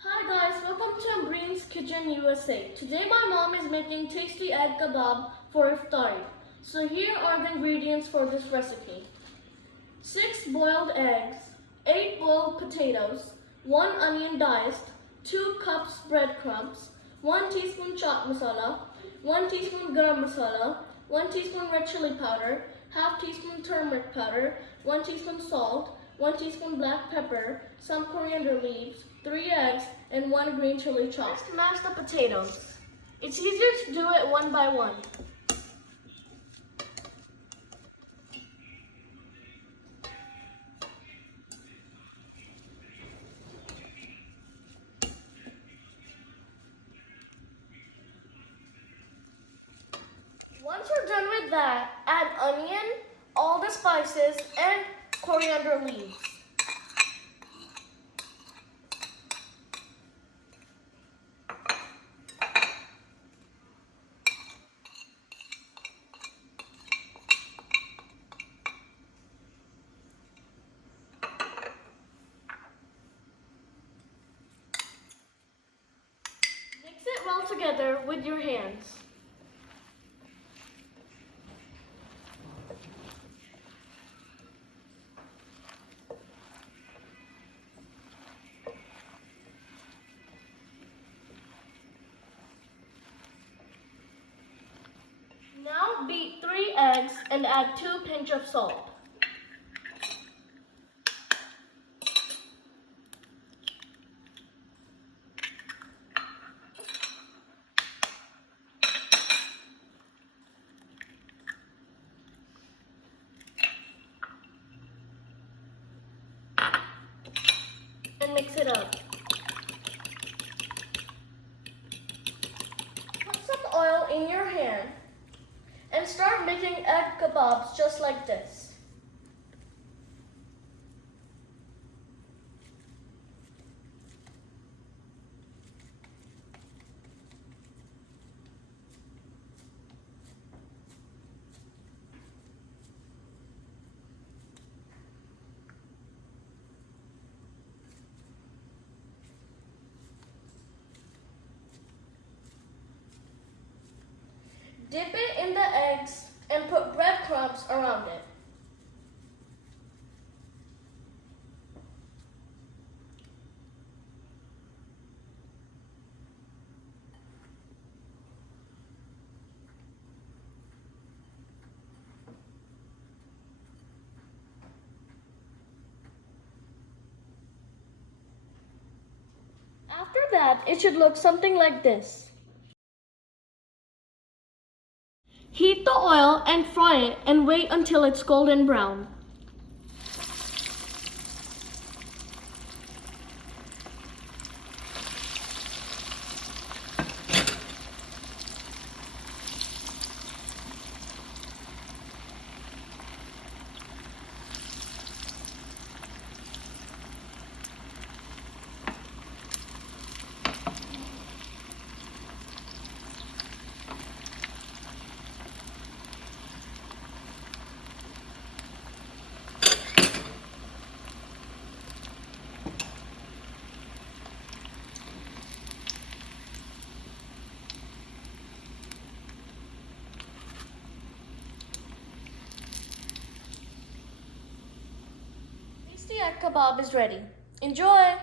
Hi guys, welcome to Ambreen's Kitchen USA. Today my mom is making tasty egg kebab for iftari. So here are the ingredients for this recipe. 6 boiled eggs, 8 boiled potatoes, 1 onion diced, 2 cups breadcrumbs, 1 teaspoon chaat masala, 1 teaspoon garam masala, 1 teaspoon red chili powder, half teaspoon turmeric powder, 1 teaspoon salt, 1 teaspoon black pepper, some coriander leaves, 3 eggs, and 1 green chili chopped. First, mash the potatoes. It's easier to do it one by one. Once you're done with that, add onion, all the spices, and coriander leaves. Mix it well together with your hands. Now beat 3 eggs and add 2 pinches of salt. And mix it up. Put some oil in your hand and start making egg kebabs just like this. Dip it in the eggs and put breadcrumbs around it. After that, it should look something like this. Heat the oil and fry it and wait until it's golden brown. Tasty egg kebab is ready. Enjoy!